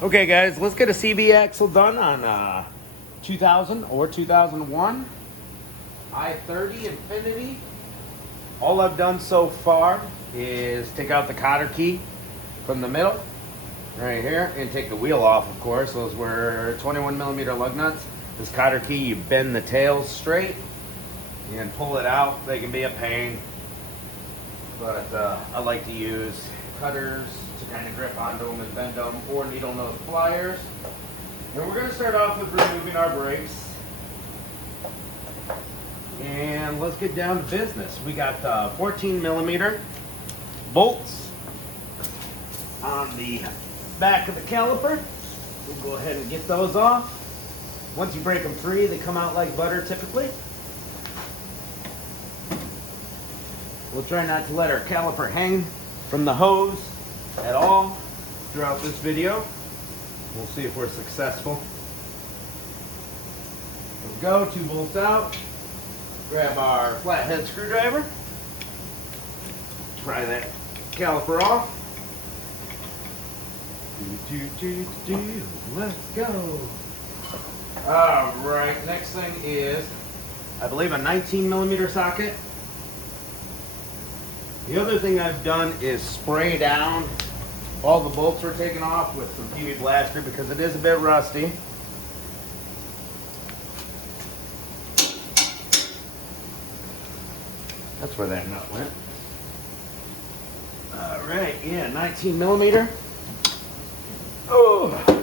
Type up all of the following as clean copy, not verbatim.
Okay guys, let's get a CV axle done on 2000 or 2001 I30 Infiniti. All I've done so far is take out the cotter key from the middle right here and take the wheel off, of course. Those were 21 millimeter lug nuts. This cotter key, you bend the tails straight and pull it out. They can be a pain, but I like to use cutters to kind of grip onto them and bend them, or needle nose pliers. And we're going to start off with removing our brakes. And let's get down to business. We got 14 millimeter bolts on the back of the caliper. We'll go ahead and get those off. Once you break them free, they come out like butter typically. We'll try not to let our caliper hang from the hose at all throughout this video. We'll see if we're successful. There we go, 2 bolts out. Grab our flathead screwdriver. Pry that caliper off. Let's go. All right, next thing is, I believe, a 19 millimeter socket. The other thing I've done is spray down all the bolts we're taking off with some PV Blaster because it is a bit rusty. That's where that nut went. All right, yeah, 19 millimeter. Oh,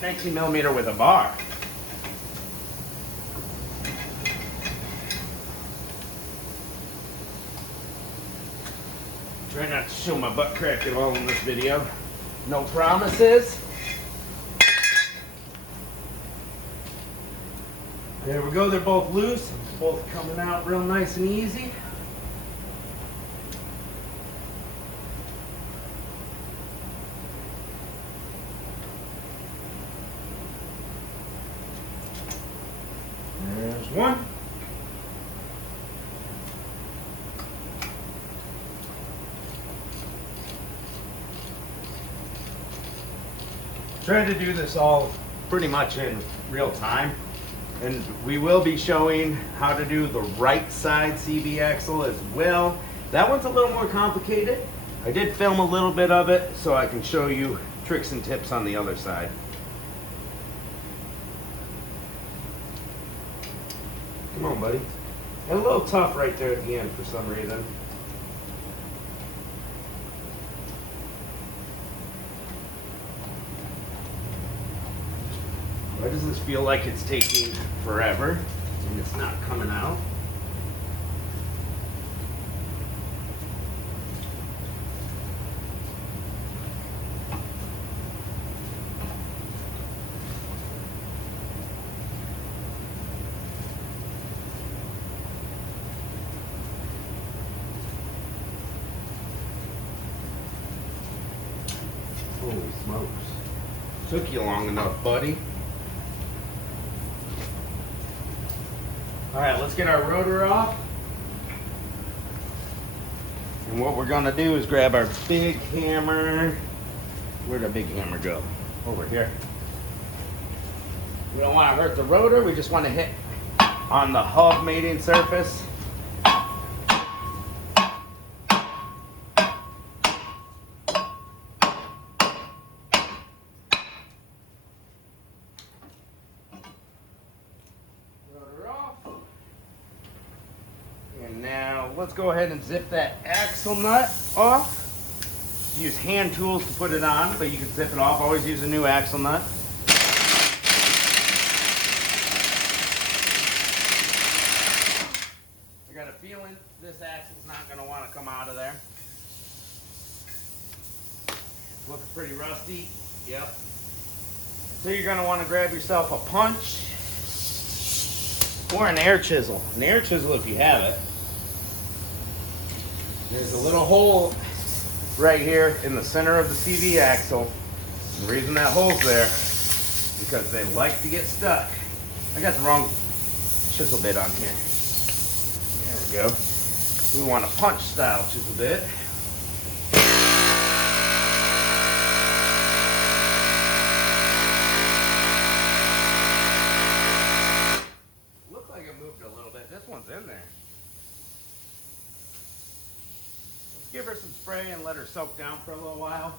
19 millimeter with a bar. Try not to show my butt crack at all in this video. No promises. There we go, they're both loose. Both coming out real nice and easy. There's one. Try to do this all pretty much in real time, and we will be showing how to do the right side CV axle as well. That one's a little more complicated. I did film a little bit of it so I can show you tricks and tips on the other side. Come on, buddy. And a little tough right there at the end for some reason. Why does this feel like it's taking forever and it's not coming out? Holy smokes. Took you long enough, buddy. All right, let's get our rotor off. And what we're gonna do is grab our big hammer. Where'd our big hammer go? Over here. We don't wanna hurt the rotor, we just wanna hit on the hub mating surface. Now let's go ahead and zip that axle nut off. Use hand tools to put it on, but you can zip it off. Always use a new axle nut. I got a feeling this axle's not going to want to come out of there. It's looking pretty rusty. Yep. So you're going to want to grab yourself a punch or an air chisel. An air chisel if you have it. There's a little hole right here in the center of the CV axle. The reason that hole's there is because they like to get stuck. I got the wrong chisel bit on here. There we go. We want a punch style chisel bit. spray and let her soak down for a little while.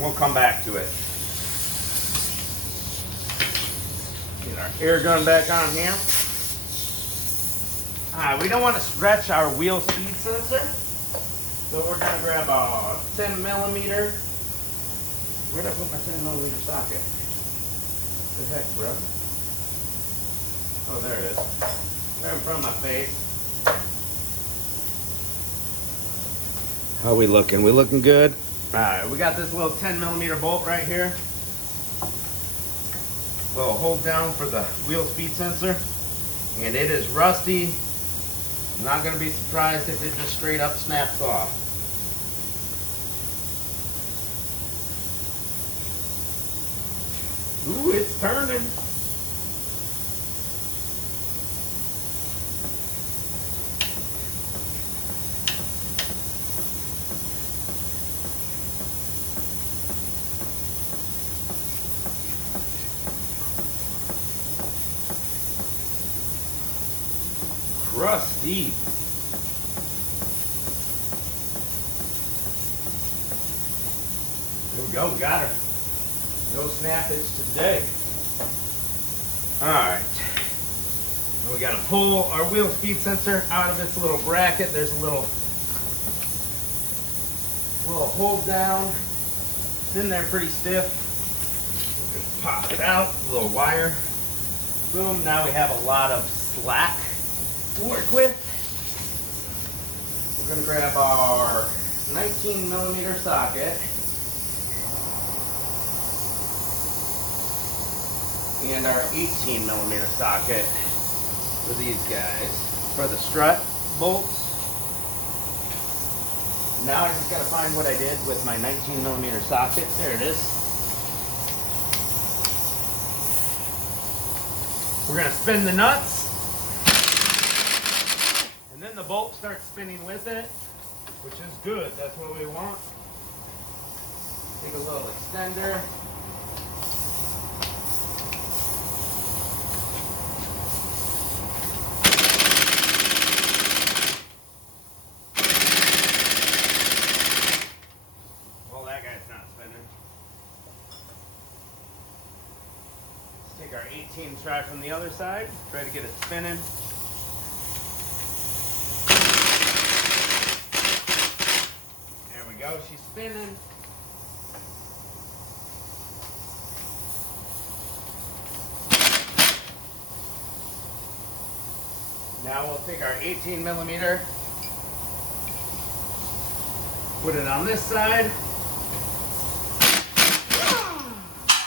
We'll come back to it. Get our air gun back on here. We don't want to stretch our wheel speed sensor, so we're going to grab a 10 millimeter. Where'd I put my 10 millimeter socket? The heck, bro? Oh, there it is. Right in front of my face. How are we looking? We looking good? All right, we got this little 10 millimeter bolt right here. Little hold down for the wheel speed sensor, and it is rusty. I'm not going to be surprised if it just straight up snaps off. Ooh, it's turning. Rusty. There we go, we got her. No snappage today. Alright. We gotta pull our wheel speed sensor out of its little bracket. There's a little hold down. It's in there pretty stiff. We'll just pop it out, a little wire. Boom, now we have a lot of slack to work with. We're gonna grab our 19 millimeter socket and our 18 millimeter socket for these guys, for the strut bolts. Now I just gotta find what I did with my 19 millimeter socket. There it is. We're gonna spin the nuts, and then the bolt starts spinning with it, which is good. That's what we want. Take a little extender. Well, that guy's not spinning. Let's take our 18, try from the other side. Try to get it spinning. Go, she's spinning. Now we'll take our 18 millimeter, put it on this side.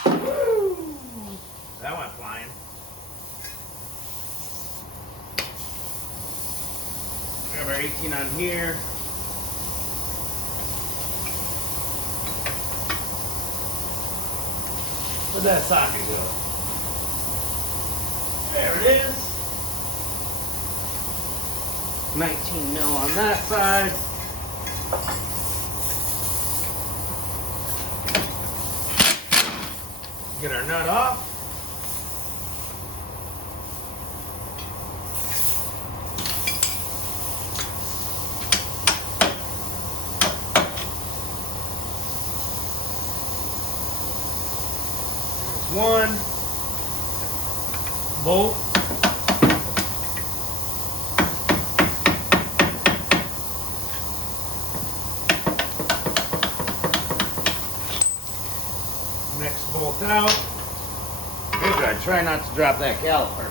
Woo! That went flying. Grab our 18 on here. Where'd that socket go? There it is. 19 mil on that side. Get our nut off. One bolt. Next bolt out. Good. Try not to drop that caliper.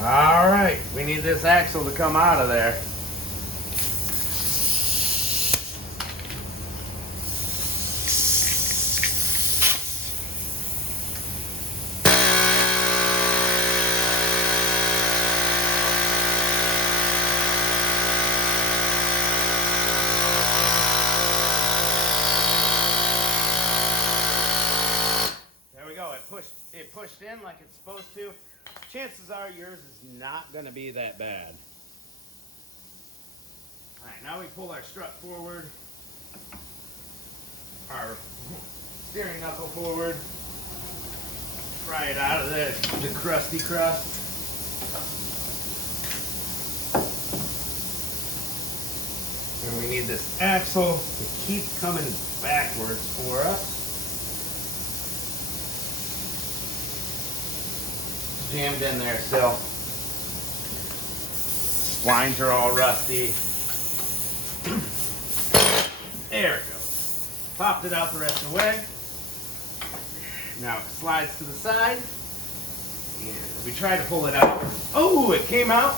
All right, we need this axle to come out of there. There we go. It pushed in like it's supposed to. chances are yours is not going to be that bad. All right, now we pull our strut forward, our steering knuckle forward, pry it out of the crusty crust. And we need this axle to keep coming backwards for us. Jammed in there still. Lines are all rusty. There it goes. Popped it out the rest of the way. Now it slides to the side. And we try to pull it out. Oh, it came out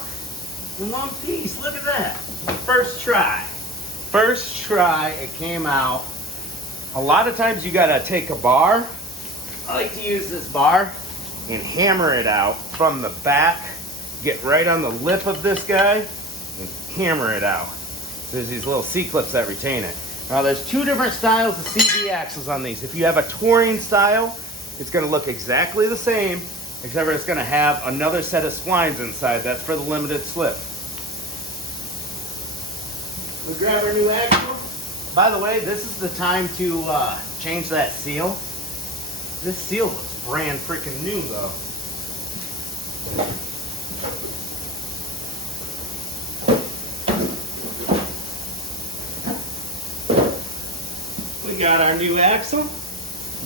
in one piece. Look at that. First try. First try, it came out. A lot of times you gotta take a bar. I like to use this bar and hammer it out from the back. Get right on the lip of this guy and hammer it out. There's these little C-clips that retain it. Now there's two different styles of CV axles on these. If you have a touring style, it's gonna look exactly the same, except for it's gonna have another set of splines inside. That's for the limited slip. We grab our new axle. By the way, this is the time to change that seal. This seal looks brand freaking new though. We got our new axle.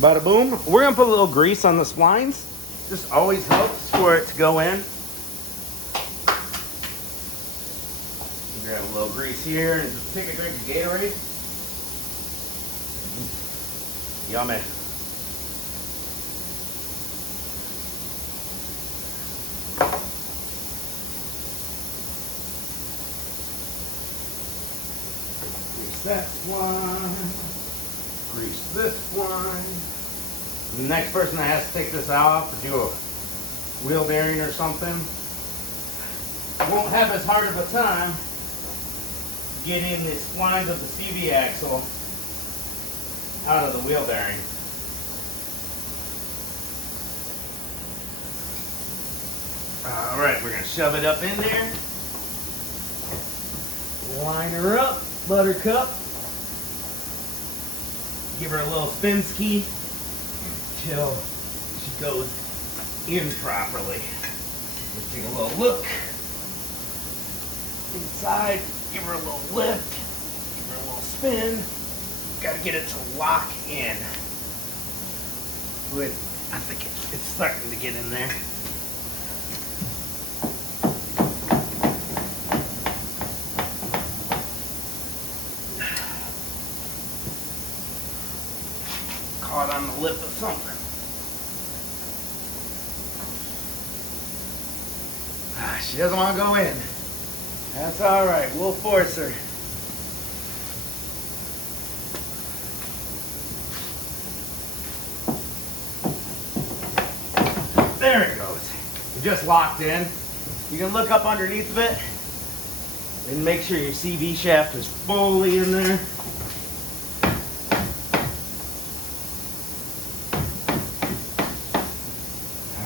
Bada boom. We're gonna put a little grease on the splines. Just always helps for it to go in. Grab a little grease here and just take a drink of Gatorade. Yummy. Grease that spline. Grease this spline. The next person that has to take this off or do a wheel bearing or something won't have as hard of a time getting the splines of the CV axle out of the wheel bearing. All right, we're gonna shove it up in there. Line her up, buttercup. Give her a little spin ski until she goes in properly. Let's take a little look inside. Give her a little lift, give her a little spin. Gotta get it to lock in. Good. I think it's starting to get in there. Caught on the lip of something. She doesn't want to go in. That's all right. We'll force her. There it goes. It just locked in. You can look up underneath of it and make sure your CV shaft is fully in there.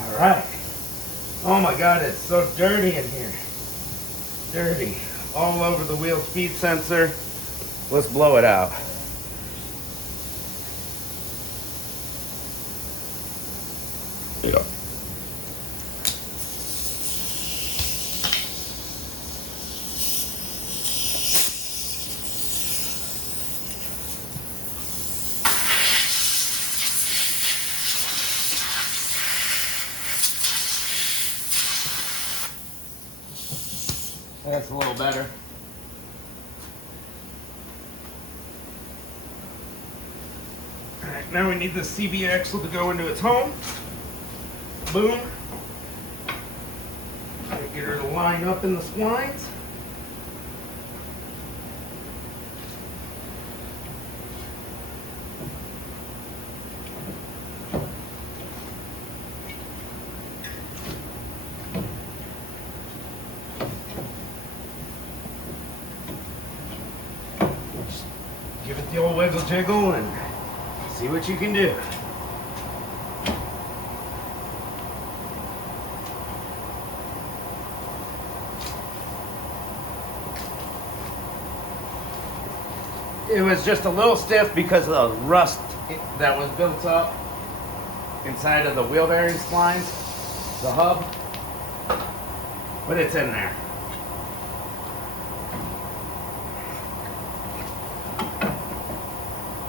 All right. Oh my God, it's so dirty in here. Dirty all over the wheel speed sensor. Let's blow it out. Yeah. That's a little better. All right, now we need the CV axle to go into its home. Boom. Get her to line up in the splines. Give it the old wiggle jiggle and see what you can do. It was just a little stiff because of the rust that was built up inside of the wheel bearing splines, the hub, but it's in there.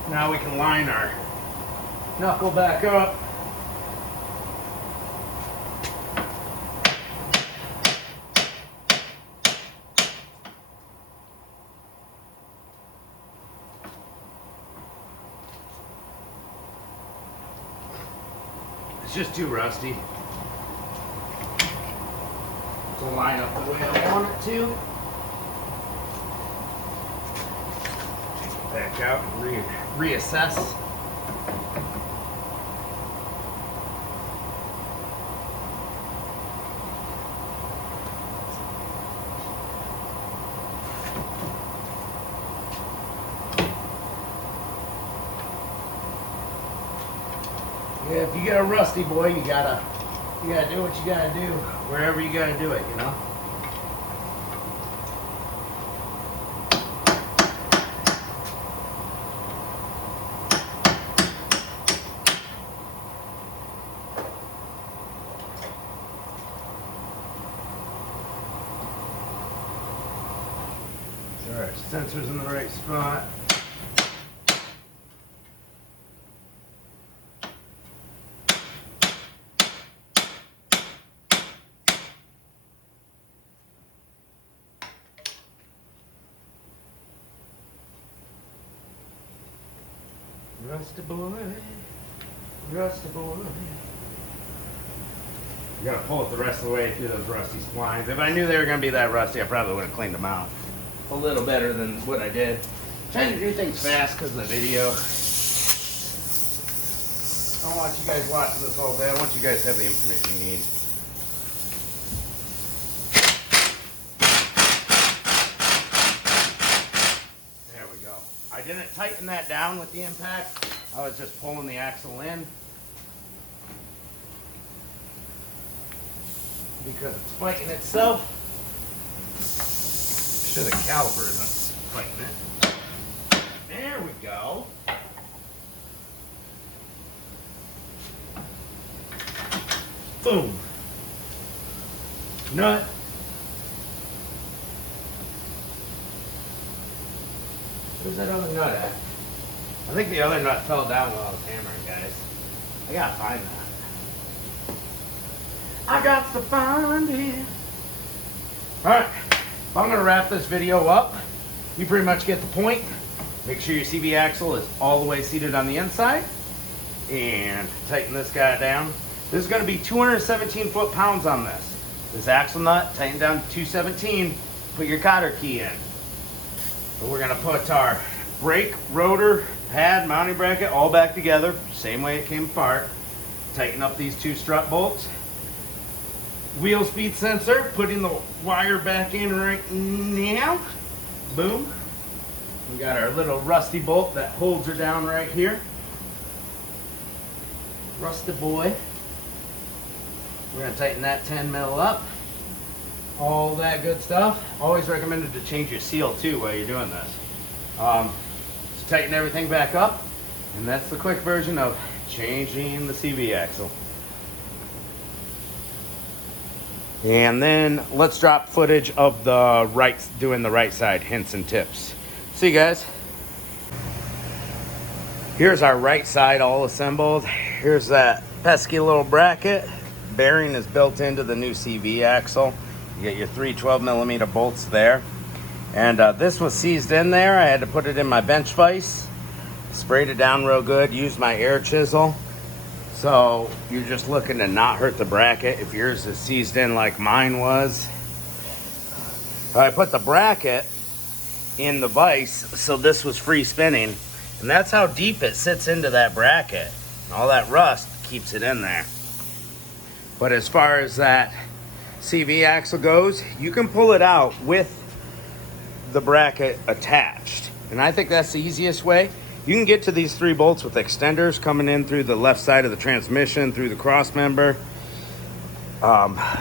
Now we can line our knuckle back up. It's just too rusty to line up the way I want it to. Back out and reassess. Yeah, if you got a rusty boy, you gotta do what you gotta do wherever you gotta do it, you know. All right, sensor's in the right spot. Rusty boy, rusty boy. You gotta pull it the rest of the way through those rusty splines. If I knew they were gonna be that rusty, I probably would have cleaned them out a little better than what I did. Trying to do things fast because of the video. I don't want you guys watching this all day. I want you guys to have the information you need. There we go. I didn't tighten that down with the impact. I was just pulling the axle in because it's fighting itself. Sure, the caliper isn't fighting it. There we go. Boom. Nut. Where's that other nut at? I think the other nut fell down while I was hammering, guys. I gotta find that. I got to find it. Alright, I'm gonna wrap this video up. You pretty much get the point. Make sure your CV axle is all the way seated on the inside. And tighten this guy down. This is gonna be 217 foot-pounds on this. This axle nut, tighten down to 217. Put your cotter key in. So we're gonna put our brake, rotor, pad, mounting bracket all back together, same way it came apart. Tighten up these two strut bolts. Wheel speed sensor, putting the wire back in right now. Boom. We got our little rusty bolt that holds her down right here. Rusty boy. We're gonna tighten that 10 mil up. All that good stuff. Always recommended to change your seal too while you're doing this. Just tighten everything back up, and that's the quick version of changing the CV axle. And then let's drop footage of the doing the right side, hints and tips. See you guys. Here's our right side all assembled. Here's that pesky little bracket. Bearing is built into the new CV axle. You get your three 12mm bolts there. And this was seized in there. I had to put it in my bench vise. Sprayed it down real good. Used my air chisel. So you're just looking to not hurt the bracket if yours is seized in like mine was. I put the bracket in the vise so this was free spinning. And that's how deep it sits into that bracket. And all that rust keeps it in there. But as far as that CV axle goes, you can pull it out with the bracket attached. And I think that's the easiest way. You can get to these three bolts with extenders coming in through the left side of the transmission, through the cross member. I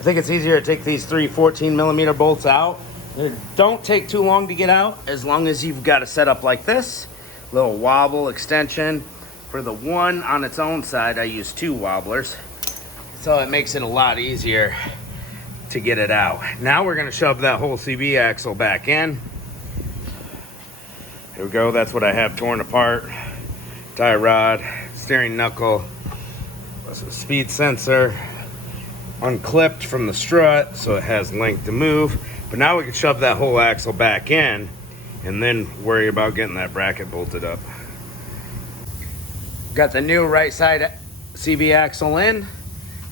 think it's easier to take these three 14mm bolts out They don't take too long to get out, as long as you've got it set up like this. Little wobble extension. For the one on its own side, I use 2 wobblers. So it makes it a lot easier to get it out. Now we're gonna shove that whole CB axle back in. Here we go, that's what I have torn apart. Tie rod, steering knuckle, speed sensor, unclipped from the strut so it has length to move. But now we can shove that whole axle back in and then worry about getting that bracket bolted up. Got the new right side CB axle in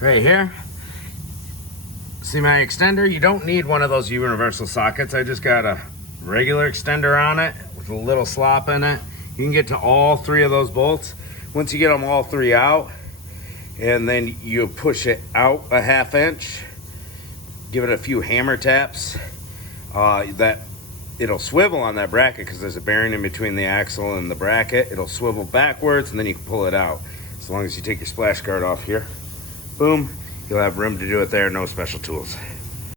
right here. See my extender? You don't need one of those universal sockets. I just got a regular extender on it with a little slop in it. You can get to all 3 of those bolts. Once you get them all 3 out, and then you push it out a 1/2 inch, give it a few hammer taps, that it'll swivel on that bracket because there's a bearing in between the axle and the bracket. It'll swivel backwards and then you can pull it out. As long as you take your splash guard off here, boom, you'll have room to do it there, no special tools.